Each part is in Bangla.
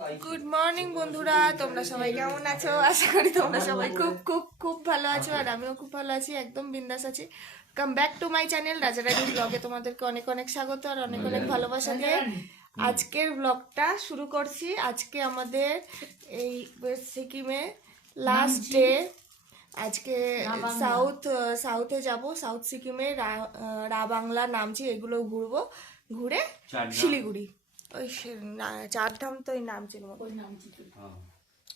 গুড মর্নিং বন্ধুরা, তোমরা সবাই কেমন আছো? আশা করি তোমরা সবাই খুব খুব খুব ভালো আছো, আর আমিও খুব ভালো আছি, একদম বিন্দাস আছি। Come back to my channel Rajarani ব্লগে তোমাদেরকে অনেক অনেক স্বাগত আর অনেক অনেক ভালোবাসা দিয়ে আজকের ব্লগটা শুরু করছি। আজকে আমাদের এই সিকিমে লাস্ট ডে। আজকে সাউথে যাব, সাউথ সিকিমে রা বাংলা, নামছি, এগুলো ঘুরবো, ঘুরে শিলিগুড়ি ওই চারধাম তো ওই নামচির মতো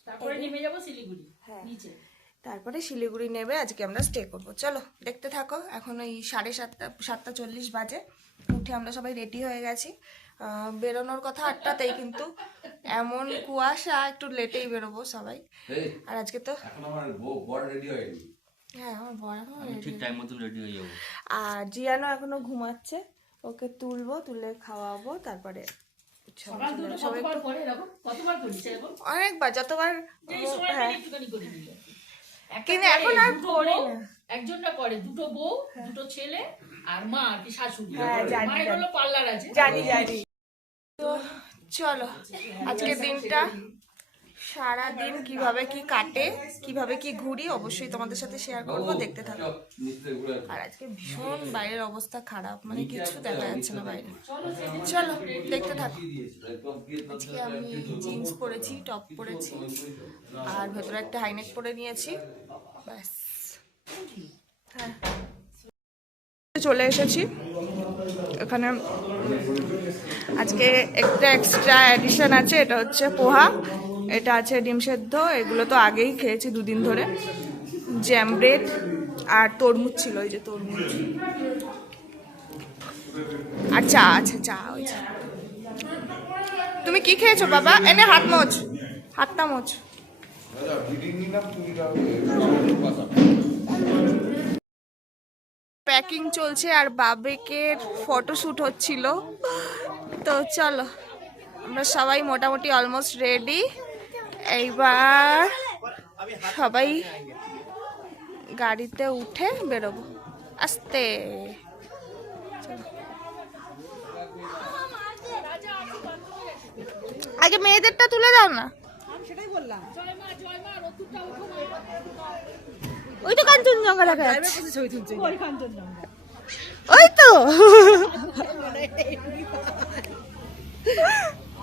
তারপরে নেমে যাবো শিলিগুড়ি। হ্যাঁ, তারপরে শিলিগুড়ি নেবে আজকে আমরা স্টে করবো। চলো দেখতে থাকো। এখন ওই 7:40 বাজে, উঠে আমরা সবাই রেডি হয়ে গেছি। বেরোনোর কথা 8টাতেই, কিন্তু এমন কুয়াশা, একটু লেটেই বেরোবো সবাই। আর আজকে তো হ্যাঁ, আমার বর এখন ঠিক টাইম মতো রেডি হয়ে যাবো। আর জিয়ানো এখনো ঘুমাচ্ছে, ওকে তুলবো, তুলে খাওয়াবো, তারপরে অনেকবার যতবার কিন্তু এখন আর করে না। একজনটা করে, দুটো বউ, দুটো ছেলে আর মা আর কি শাশুড়ি। মায়ের হলো পার্লার আছে, জানি। তো চলো আজকের দিনটা সারাদিন কিভাবে কি কাটে, কিভাবে কি ঘুরি, অবশ্যই তোমাদের সাথে শেয়ার করবো, দেখতে থাকো। আর আজকে ভীষণ বাইরের অবস্থা খারাপ, মানে কিছু দেখা যাচ্ছে না বাইরে। চলো দেখতে থাকো। আজকে আমি জিন্স পরেছি, টপ পরেছি, আর ভেতরে একটা হাইনেক পরে নিয়েছি, ব্যাস। হ্যাঁ, চলে এসেছি এখানে। আজকে একটা এক্সট্রা এডিশন আছে, এটা হচ্ছে পোহা, এটা আছে ডিম সেদ্ধ, এগুলো তো আগেই খেয়েছি 2 দিন ধরে। জ্যাম ব্রেড আর তরমুজ ছিল, ওই যে তরমুজ, আর চা আছে, চা ওই চা। তুমি কি খেয়েছো বাবা? এনে হাত মোছ, হাতটা মোছ। প্যাকিং চলছে আর বাবেকের ফটোশুট হচ্ছিল। তো চলো আমরা সবাই মোটামুটি অলমোস্ট রেডি। এইবার সবাই গাড়িতে উঠে বেরোবো, আস্তে। আগে মেয়েদেরটা তুলে দাও না। ওই তো কাঞ্চনজঙ্ঘা দেখা যাচ্ছে, ওই তো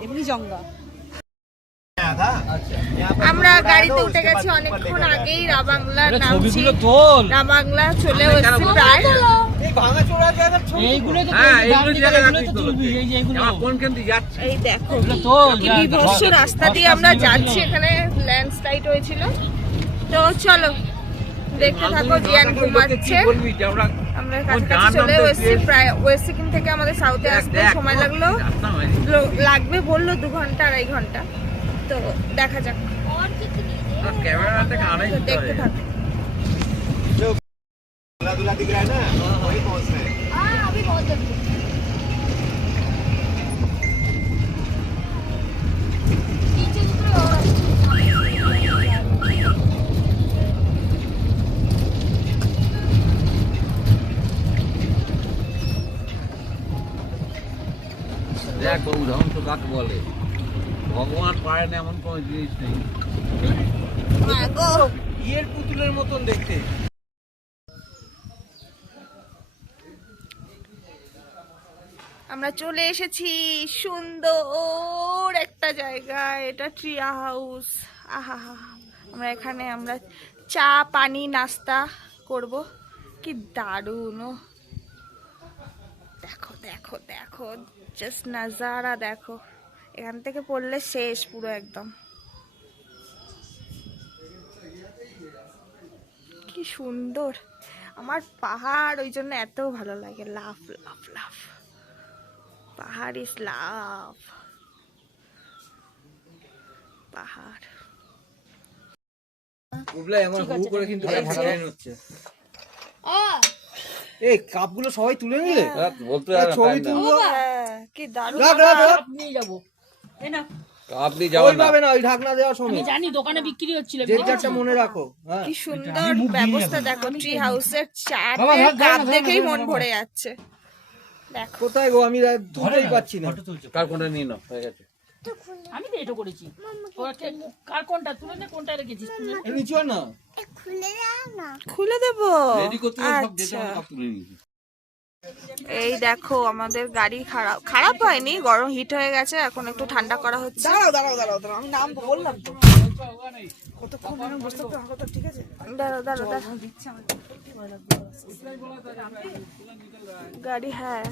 এমনি জঙ্গা। আমরা গাড়িতে উঠে গেছি অনেকক্ষণ আগেই, রাবাংলার নামছি, রাবাংলা চলে এসেছি প্রায়। এই দেখো কি বিভৎস রাস্তা দিয়ে আমরা যাচ্ছি, এখানে ল্যান্ডস্লাইড হয়েছিল। তো চলো দেখতে থাকো। জিয়ান ঘুমাচ্ছে, আমরা কাছাকাছি চলে এসেছি প্রায়। ওয়েস্ট সিকিম থেকে আমাদের সাউথে আসতে সময় লাগবে বললো 2 ঘন্টা 2.5 ঘন্টা। তো দেখা যাক, দেখতে থাকো। দেখ উদাহরণ তো কাকে বলে, ভগবান পারে না এমন কোন জিনিস নেই। ইয়ের পুতুলের মতন দেখতে। আমরা চলে এসেছি সুন্দর একটা জায়গায়, এটা ট্রিয়া হাউস। আহা, আমরা এখানে আমরা চা পানি নাস্তা করব, কি দারুণ। দেখো দেখো দেখো, জাস্ট নাজারা দেখো, এখান থেকে পড়লে শেষ পুরো একদম। কি সুন্দর, আমার পাহাড় ওই জন্য এত ভালো লাগে। লাভ লাভ লাভ, পাহাড় ইজ লাভ, পাহাড়। আমার হুড় করে কিন্তু হচ্ছে। এই কাপগুলো সবাই তুলে নিলে, বলতে ছবি তুলবো, কি দারুণ। নিয়ে যাবো না, আপনি যাবেন না, ওই ঢাকনা দেওয়ার সময় আমি জানি দোকানে বিক্রি হচ্ছিল, যে চারটা মনে রাখো। কি সুন্দর ব্যবস্থা দেখো, ট্রি হাউসের চারটে কাপ দেখেই মন ভরে যাচ্ছে। দেখো কোথায় গো, আমি ধরেই পাচ্ছি না। কার কোনটা নিয়ে নাও, হয়ে গেছে। আমি তো এটা করেছি ওরা কার কোনটা তুলে নে, কোনটা রেখেছিস তুলে নে। নিচু না খুলে দেবো। রেডি করতে সব যেতে আচ্ছা, সব তুলে নিয়েছি। এই দেখো আমাদের গাড়ি খারাপ হয়নি, গরম হিট হয়ে গেছে, এখন একটু ঠান্ডা করা হচ্ছে। দাঁড়াও, গাড়ি, হ্যাঁ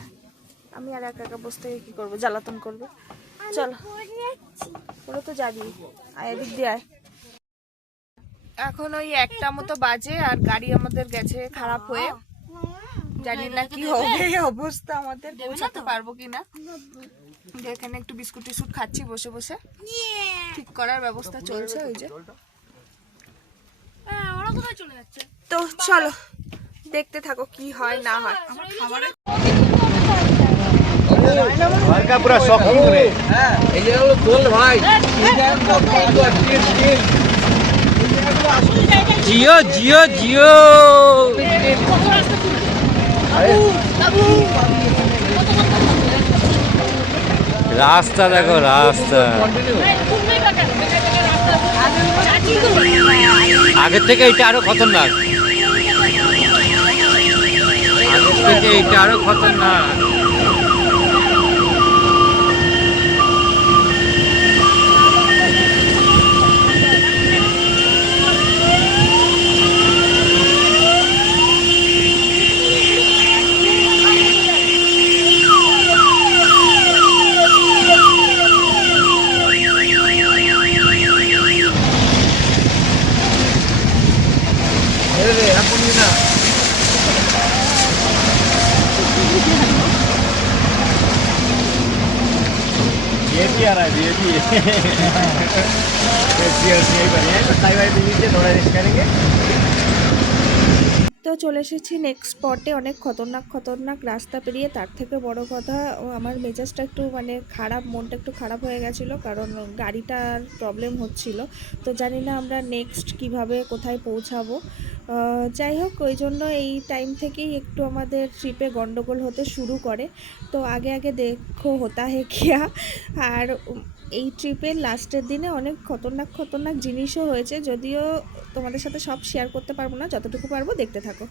আমি আর একা একা বসে থেকে কি করবো, জ্বালাতন করবে। চলো, ওরা তো যাবি, আয় এদিক দিয়ে আয়। এখন ওই 1টা মতো বাজে আর গাড়ি আমাদের গেছে খারাপ হয়ে, জানি না কি হবে এই অবস্থা, আমাদের পৌঁছাতে পারবো কিনা। এখানে একটু বিস্কুট টিস্কুট খাচ্ছি বসে বসে, ঠিক করার ব্যবস্থা চলছে। ওই যে তো চলো দেখতে থাকো কি হয় না হয়। পুরা শপিং করে এই যে হলো দোল ভাই জিও জিও জিও রাস্তা দেখো রাস্তা আগের থেকে এটা আরো খতরনাক, আগের থেকে এটা আরো খতরনাক। आ रहा है थोड़ा रेस्ट करेंगे। তো চলে এসেছি নেক্সট স্পটে, অনেক খতরনাক রাস্তা পেরিয়ে। তার থেকে বড় কথা আমার মেজাজটা একটু মানে খারাপ, মনটা একটু খারাপ হয়ে গেছিলো, কারণ গাড়িটার প্রবলেম হচ্ছিল। তো জানি না আমরা নেক্সট কিভাবে কোথায় পৌঁছাবো। যাই হোক, ওই জন্য এই টাইম থেকেই একটু আমাদের ট্রিপে গন্ডগোল হতে শুরু করে। তো আগে দেখো হতা হে কিয়া। আর এই ট্রিপের লাস্টের দিনে অনেক খতরনাক জিনিসও হয়েছে, যদিও তোমাদের সাথে সব শেয়ার করতে পারবো না, যতটুকু পারবো দেখতে থাকো।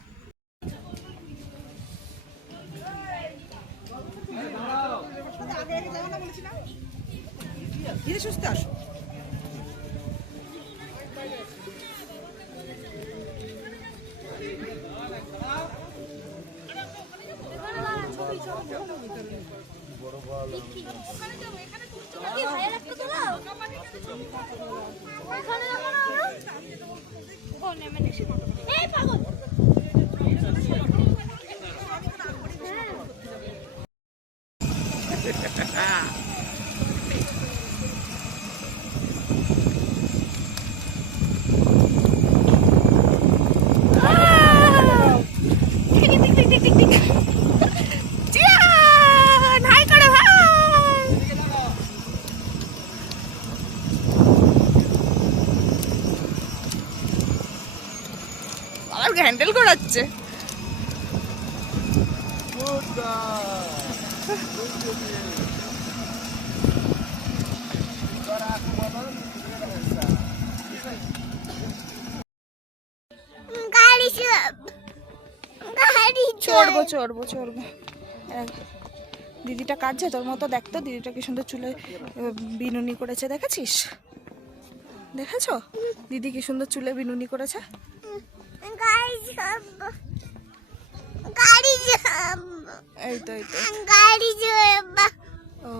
হ্যান্ডেল করাচ্ছে। চড়বো দিদিটা কাটছে তোর মতো, দেখতো দিদিটা কি সুন্দর চুলে বিনুনি করেছে, দেখেছিস? দেখেছো দিদি কি সুন্দর চুলে বিনুনি করেছে? এই তো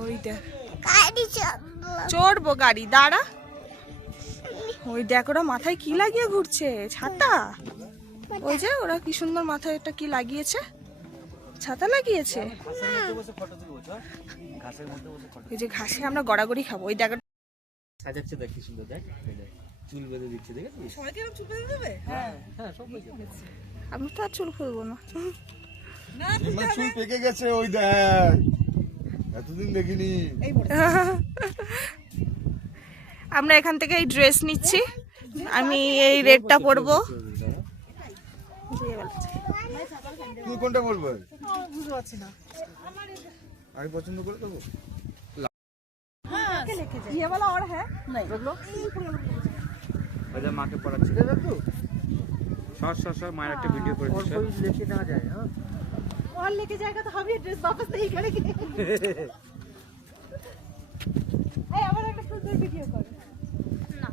ওই দেখ চড়বো গাড়ি, দাঁড়া। ওই দেখ ওরা মাথায় কি লাগিয়ে ঘুরছে, ছাতা। ওই যে ওরা কি সুন্দর মাথায় একটা কি লাগিয়েছে, ছাতা লাগিয়েছে। এই যে ঘাসে আমরা গড়াগড়ি খাবো। ওই দেখ সাজাচ্ছে, দেখ কি সুন্দর, দেখ চুল বেঁধে দিচ্ছে, দেখেছিস? সবাইকে চুল বেঁধে দেবে? হ্যাঁ সব আমি তো আর চুল খুলবো না। চুল পেকে গেছে, ওই দেখ এতদিন দেখিনি। আমরা এখান থেকে এই ড্রেস নিচ্ছি, আমি এই রেডটা পরবো। তুই কোনটা বলবো? বুঝতে পারছি না, আমি পছন্দ করে দেবো। लेके जाए। ये वाला और है नहीं रख लो। আচ্ছা মাকে পড়াচ্ছি দাদু সর সর সর মায়ের একটা ভিডিও করে দিচ্ছি और कोई लेके ना जाए हां और लेके जाएगा तो हम ये ड्रेस वापस नहीं करेंगे। এই আবার একটা সুন্দর ভিডিও কর না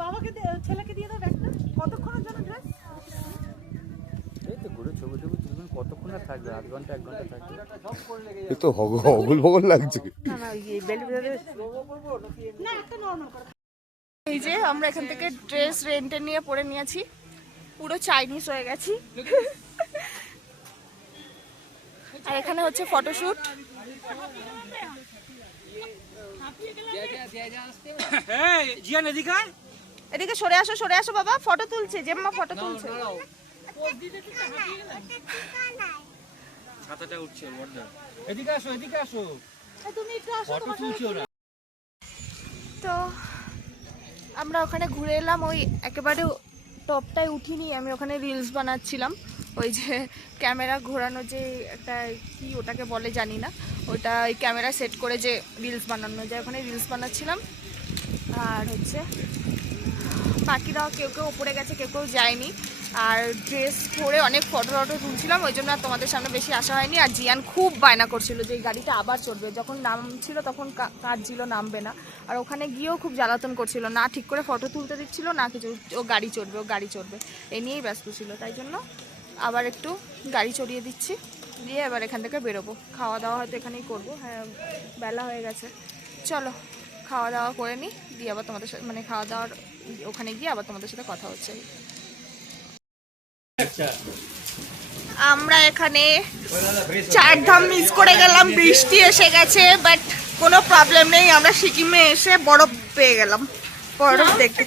বাবাকে ছেলেকে দিয়ে দাও ব্যাগটা কতক্ষণের জন্য ড্রেস এই তো ঘুরে ছবি টবি তুলবেন কতক্ষণ আর থাকবে আধ ঘন্টা এক ঘন্টা থাকবে এ তো অগুল বগল লাগছে। না না এই বেল্ট বেঁধে না একটা নরমাল কর। এই যে আমরা এখান থেকে ড্রেস রেন্টে নিয়ে পরে নিয়েছি, পুরো চাইনিজ হয়ে গেছি। আর এখানে হচ্ছে ফটোশুট। জিয়ান এদিকে এদিকে সরে আসো বাবা, ফটো তুলছে, জেম্মা ফটো তুলছে। ছাতাটা উঠছে বড়দা এদিকে আসো তুমি একটু আসো ফটো তুলছে ওরা। তো আমরা ওখানে ঘুরে এলাম, ওই একেবারে টপটায় উঠিনি, আমি ওখানে রিলস বানাচ্ছিলাম। ওই যে ক্যামেরা ঘোরানো যে একটা কি ওটাকে বলে জানি না, ওটা ওই ক্যামেরা সেট করে যে রিলস বানানো যায়, ওখানে রিলস বানাচ্ছিলাম। আর হচ্ছে বাকিরাও কেউ কেউ ওপরে গেছে, কেউ কেউ যায়নি। আর ড্রেস পরে অনেক ফটো তুলছিলাম, ওই জন্য আর তোমাদের সামনে বেশি আসা হয়নি। আর জিয়ান খুব বায়না করছিল যে এই গাড়িটা আবার চড়বে, যখন নামছিল তখন কাঁদছিল নামবে না। আর ওখানে গিয়েও খুব জ্বালাতন করছিল, না ঠিক করে ফটো তুলতে দিচ্ছিল না কিছু, ও গাড়ি চড়বে এই নিয়েই ব্যস্ত ছিল। তাই জন্য আবার একটু গাড়ি চড়িয়ে দিচ্ছি, দিয়ে এবার এখান থেকে বেরোবো। খাওয়া দাওয়া হয়তো এখানেই করবো, হ্যাঁ বেলা হয়ে গেছে। চলো খাওয়া দাওয়া করে নিই, দিয়ে আবার তোমাদের সাথে মানে খাওয়া দাওয়ার ওখানে গিয়ে আবার তোমাদের সাথে কথা হচ্ছে। আমরা এখানে চারধাম মিস করে গেলাম, বৃষ্টি এসে গেছে, বাট কোনো প্রবলেম নেই। আমরা সিকিমে এসে বরফ পেয়ে গেলাম, বরফ দেখতে।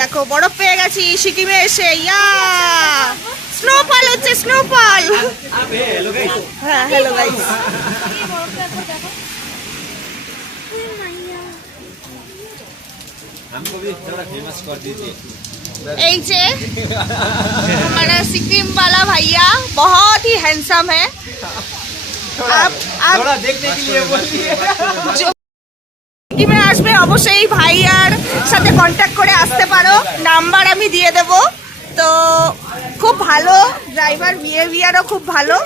দেখো বরফ পেয়ে গেছি সিকিমে এসে, ইয়া স্নোফল হচ্ছে, স্নোফল। হ্যাঁ হ্যালো গাইস, हमको भी थोड़ा फेमस कर दीजिए। এই যে हमारा सिक्किम वाला भैया बहुत ही हैंडसम है। आप थोड़ा देखने के लिए बोलिए। সিকিমে আসবে অবশ্যই ভাইয়ার সাথে কন্ট্যাক্ট করে আসতে পারো, নাম্বার আমি দিয়ে দেব। তো খুব ভালো ড্রাইভার, বিহেভিয়ারও খুব ভালো,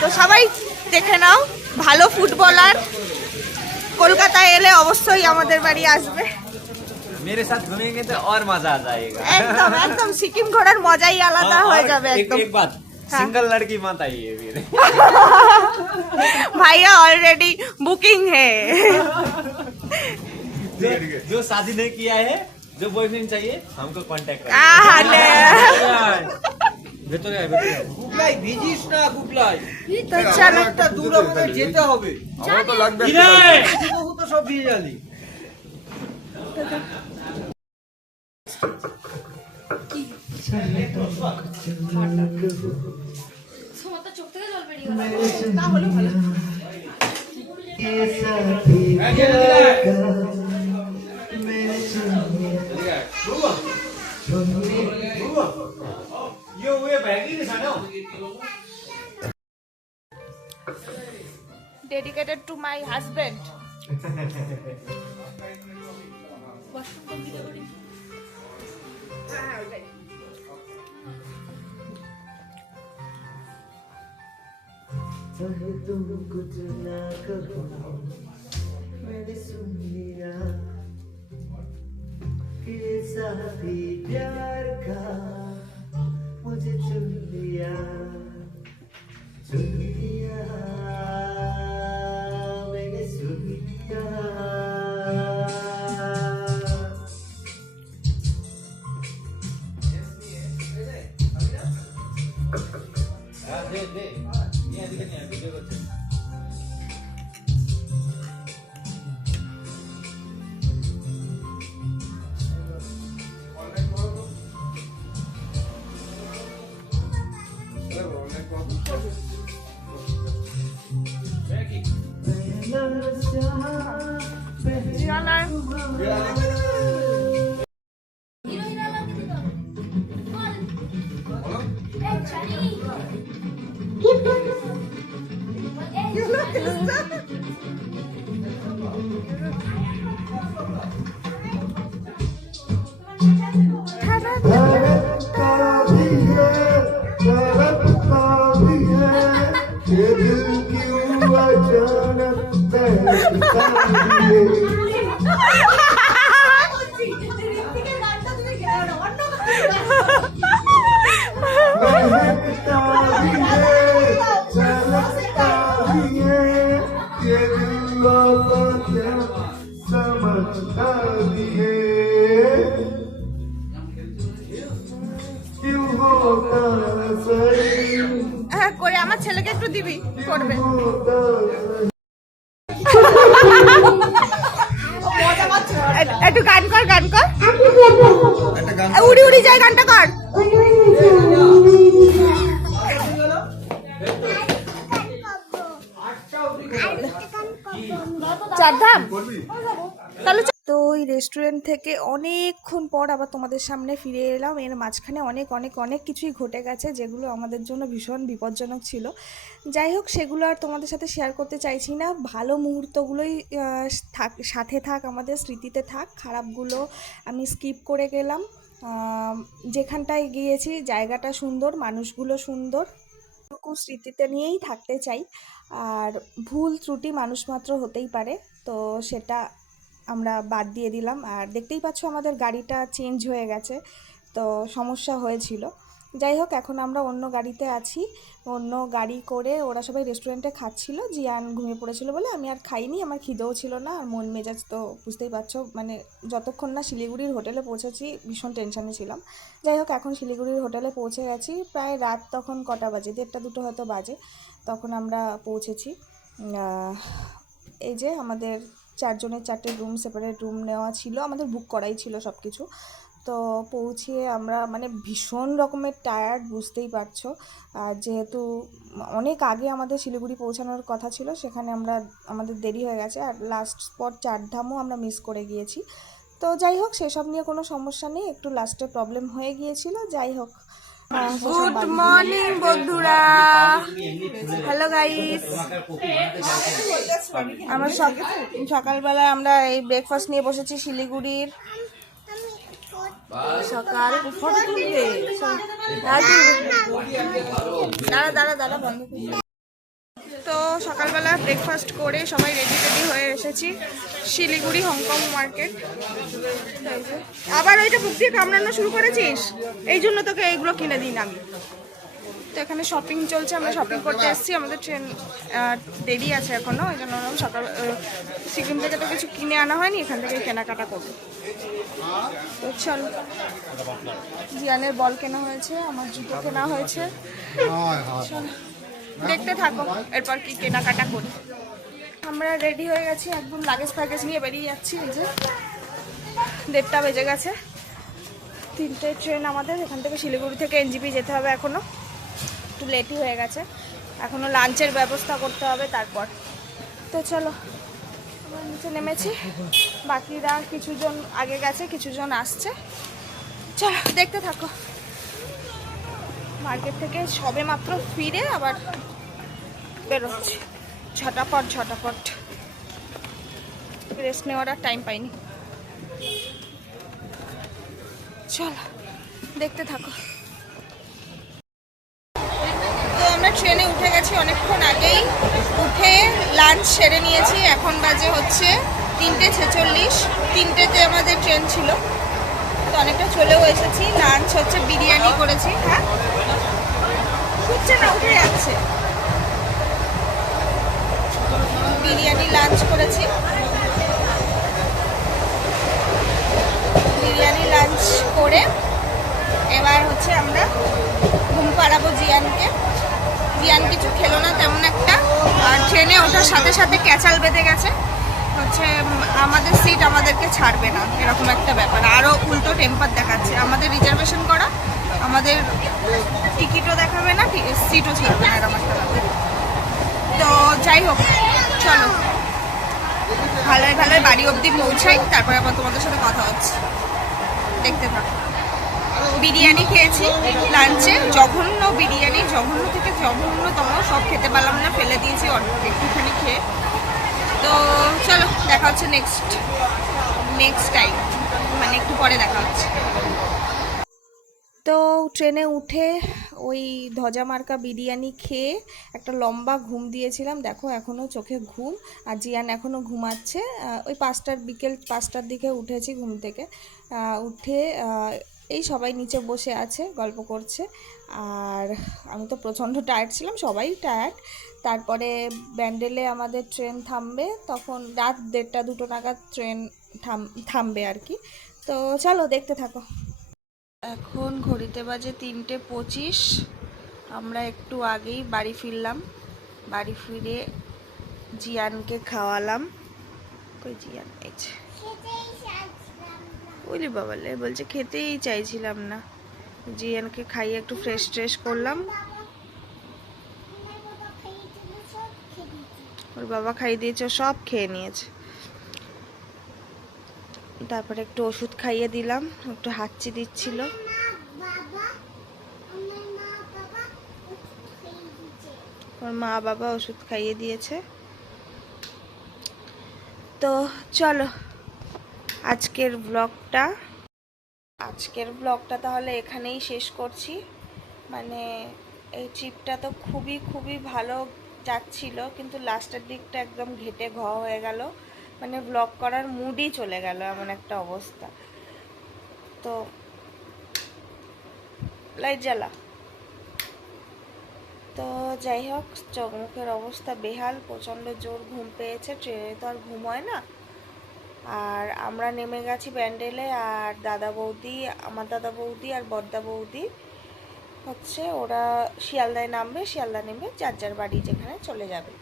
তো সবাই দেখে নাও। ভালো ফুটবলার, কলকাতায় এলে অবশ্যই আমাদের বাড়ি আসবে। मेरे साथ घूमेंगे तो और मजा आ जाएगा। একদম একদম সিকিম ঘোরার মজাই আলাদা হয়ে যাবে একদম। एक बात सिंगल लड़की मत आइए फिर। भैया ऑलरेडी बुकिंग है। जो शादी नहीं किया है, जो बॉयफ्रेंड चाहिए हमको कांटेक्ट करें। ভেতরে আয় ভেতরে কুপলাই ভিজিস না কুপলাই তো চলো একটা দূর আমাদের যেতে হবে আমার তো লাগবে কি রে বহু তো সব ভিজে যালি यो वे बैगी ने सानो dedicated to my husband. चाहे तुम कुछ ना कहो मैंने सुन लिया कि साथी प्यार का मुझे चुन लिया मैंने सुन लिया দে দে নিয়ে দিকে নিয়ে ভিডিও করতে धड़कता भी है, धड़कता भी है, ये दिल क्यों अचानक दहकता भी है। महकता भी है, चलकता भी है, ये दिल को क्या समझता भी है। क्यों होता सही, হ্যাঁ করে আমার ছেলেকে একটু দিবি করবে होता सही। একটু গান কর উড়ি উড়ি যায় গানটা কর চারধাম তাহলে তো ওই রেস্টুরেন্ট থেকে অনেকক্ষণ পর আবার তোমাদের সামনে ফিরে এলাম। এর মাঝখানে অনেক অনেক অনেক কিছুই ঘটে গেছে যেগুলো আমাদের জন্য ভীষণ বিপজ্জনক ছিল। যাই হোক সেগুলো আর তোমাদের সাথে শেয়ার করতে চাইছি না। ভালো মুহূর্তগুলোই সাথে থাক, আমাদের স্মৃতিতে থাক। খারাপগুলো আমি স্কিপ করে গেলাম। যেখানটায় গিয়েছি জায়গাটা সুন্দর, মানুষগুলো সুন্দর, স্মৃতিতে নিয়েই থাকতে চাই। আর ভুল ত্রুটি মানুষ মাত্র হতেই পারে, তো সেটা আমরা বাদ দিয়ে দিলাম। আর দেখতেই পাচ্ছ আমাদের গাড়িটা চেঞ্জ হয়ে গেছে, তো সমস্যা হয়েছিল। যাই হোক এখন আমরা অন্য গাড়িতে আছি, অন্য গাড়ি করে ওরা সবাই রেস্টুরেন্টে খাচ্ছিল। জিয়ান ঘুমিয়ে পড়েছিল বলে আমি আর খাইনি, আমার খিদেও ছিল না। আর মন মেজাজ তো বুঝতেই পারছো, মানে যতক্ষণ না শিলিগুড়ির হোটেলে পৌঁছেছি ভীষণ টেনশানে ছিলাম। যাই হোক এখন শিলিগুড়ির হোটেলে পৌঁছে গেছি। প্রায় রাত তখন কটা বাজে, 1:30-2 হয়তো বাজে, তখন আমরা পৌঁছেছি। এই যে আমাদের 4 জনের 4টে রুম, সেপারেট রুম নেওয়া ছিল, আমাদের বুক করাই ছিল সব কিছু। তো পৌঁছিয়ে আমরা মানে ভীষণ রকমের টায়ার্ড, বুঝতেই পারছো। আর যেহেতু অনেক আগে আমাদের শিলিগুড়ি পৌঁছানোর কথা ছিল, সেখানে আমাদের দেরি হয়ে গেছে। আর লাস্ট স্পট চারধামও আমরা মিস করে গিয়েছি। তো যাই হোক সেসব নিয়ে কোনো সমস্যা নেই, একটু লাস্টে প্রবলেম হয়ে গিয়েছিল। যাই হোক গুড মর্নিং বন্ধুরা, হ্যালো গাইস। আমরা সকালবেলায় আমরা এই ব্রেকফাস্ট নিয়ে বসেছি শিলিগুড়ির। সকাল দাঁড়া বন্ধ। তো সকালবেলা ব্রেকফাস্ট করে সবাই রেডি হয়ে এসেছি শিলিগুড়ি হংকং মার্কেট। আবার ওইটা বুক দিয়ে কামড়ানো শুরু করেছিস, এই জন্য তোকে এইগুলো কিনে দিন আমি। তো এখানে শপিং চলছে, আমরা শপিং করতে এসেছি। আমাদের ট্রেন দেরি আছে এখনো, ওই জন্য সকাল সিকিম থেকে তো কিছু কিনে আনা হয়নি, এখান থেকে কেনাকাটা করবো। তো চলো, জিয়ানের বল কেনা হয়েছে, আমার জুতো কেনা হয়েছে। চলো দেখতে থাকো এরপর কি কেনাকাটা করি। আমরা রেডি হয়ে গেছি, একদম লাগেজ ফ্যাগেজ নিয়ে বেরিয়ে যাচ্ছি। এই যে 1:30 বেজে গেছে, 3টে ট্রেন আমাদের। এখান থেকে শিলিগুড়ি থেকে এনজিপি যেতে হবে, এখনও একটু লেটই হয়ে গেছে। এখনও লাঞ্চের ব্যবস্থা করতে হবে তারপর। তো চলো আমরা নিচে নেমেছি, বাকিরা কিছুজন আগে গেছে, কিছুজন আসছে। চলো দেখতে থাকো। মার্কেট থেকে সবে মাত্র ফিরে আবার বেরোচ্ছি, ঝটাপট। রেস্ট নেওয়ার আর টাইম পাইনি। চলো দেখতে থাকো। তো আমরা ট্রেনে উঠে গেছি অনেকক্ষণ আগেই, উঠে লাঞ্চ সেরে নিয়েছি। এখন বাজে হচ্ছে 3:46, 3টেতে আমাদের ট্রেন ছিল, তো অনেকটা চলেও এসেছি। লাঞ্চ হচ্ছে বিরিয়ানি করেছি। হ্যাঁ উঠছে না, উঠে যাচ্ছে। বিরিয়ানি লাঞ্চ করেছি, বিরিয়ানি লাঞ্চ করে এবার হচ্ছে আমরা ঘুম পাড়াবো জিয়ানকে। জিয়ান কিছু খেলো না তেমন একটা, আর ট্রেনে ওঠার সাথে সাথে ক্যাচাল বেঁধে গেছে, হচ্ছে আমাদের সিট আমাদেরকে ছাড়বে না, এরকম একটা ব্যাপার। আরও উল্টো টেম্পার দেখাচ্ছে, আমাদের রিজার্ভেশন করা, আমাদের টিকিটও দেখাবে না, সিটও ছাড়বে না, এরকম একটা ব্যাপার। তো যাই হোক চলো ভালোই বাড়ি অবধি পৌঁছাই, তারপরে আবার তোমাদের সাথে কথা হচ্ছে, দেখতে থাকো। বিরিয়ানি খেয়েছি লাঞ্চে, জঘন্য বিরিয়ানি, জঘন্য থেকে জঘন্যতম, সব খেতে পারলাম না, ফেলে দিয়েছি একটুখানি খেয়ে। তো চলো দেখা হচ্ছে নেক্সট টাইম, মানে একটু পরে দেখা হচ্ছে। তো ট্রেনে উঠে ওই ধ্বজা মার্কা বিরিয়ানি খেয়ে একটা লম্বা ঘুম দিয়েছিলাম, দেখো এখনও চোখে ঘুম, আর জিয়ান এখনও ঘুমাচ্ছে। ওই বিকেল 5টার দিকে উঠেছি ঘুম থেকে, উঠে এই সবাই নিচে বসে আছে গল্প করছে, আর আমি তো প্রচণ্ড টায়ার্ড ছিলাম, সবাই টায়ার্ড। তারপরে ব্যান্ডেলে আমাদের ট্রেন থামবে, তখন রাত 1:30-2 নাগাদ ট্রেন থামবে আর কি। তো চলো দেখতে থাকো। এখন ঘড়িতে বাজে 3:25, আমরা একটু আগেই বাড়ি ফিরলাম। বাড়ি ফিরে জিয়ানকে খাওয়ালাম। কই জিয়ান? এই যে ওইলি বাবালে, বলছে খেতেই চাইছিলাম না। জিয়ানকে খাইয়ে একটু ফ্রেশ করলাম। ওর বাবা খাইয়ে দিয়েছে, সব খেয়ে নিয়েছে। তারপরে একটু ওষুধ খাইয়ে দিলাম, একটু হাঁচি দিচ্ছিল। ওর মা বাবা ওষুধ খাইয়ে দিয়েছে। তো চলো আজকের ব্লগটা তাহলে এখানেই শেষ করছি। মানে এই ট্রিপটা তো খুবই ভালো যাচ্ছিল, কিন্তু লাস্টের দিকটা একদম ঘেটে হয়ে গেল, মানে ব্লগ করার মুডই চলে গেল, এমন একটা অবস্থা। তো লাইট জ্বালা। তো যাই হোক, চোখ মুখের অবস্থা বেহাল, প্রচণ্ড জোর ঘুম পেয়েছে, ট্রেনে তো আর ঘুম হয় না। আর আমরা নেমে গেছি ব্যান্ডেলে, আর আমার দাদা বৌদি আর বড়দা বৌদি হচ্ছে ওরা শিয়ালদায় নামবে, শিয়ালদা নেমে যার বাড়ি যেখানে চলে যাবে।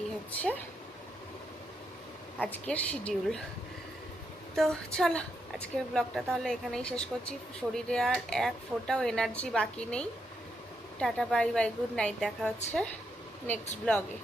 এই হচ্ছে আজকের শিডিউল। তো চলো আজকের ব্লগটা তাহলে এখানেই শেষ করছি। শরীরে আর এক ফোঁটাও এনার্জি বাকি নেই। Tata, bye bye, good night, দেখা হচ্ছে নেক্সট ব্লগে।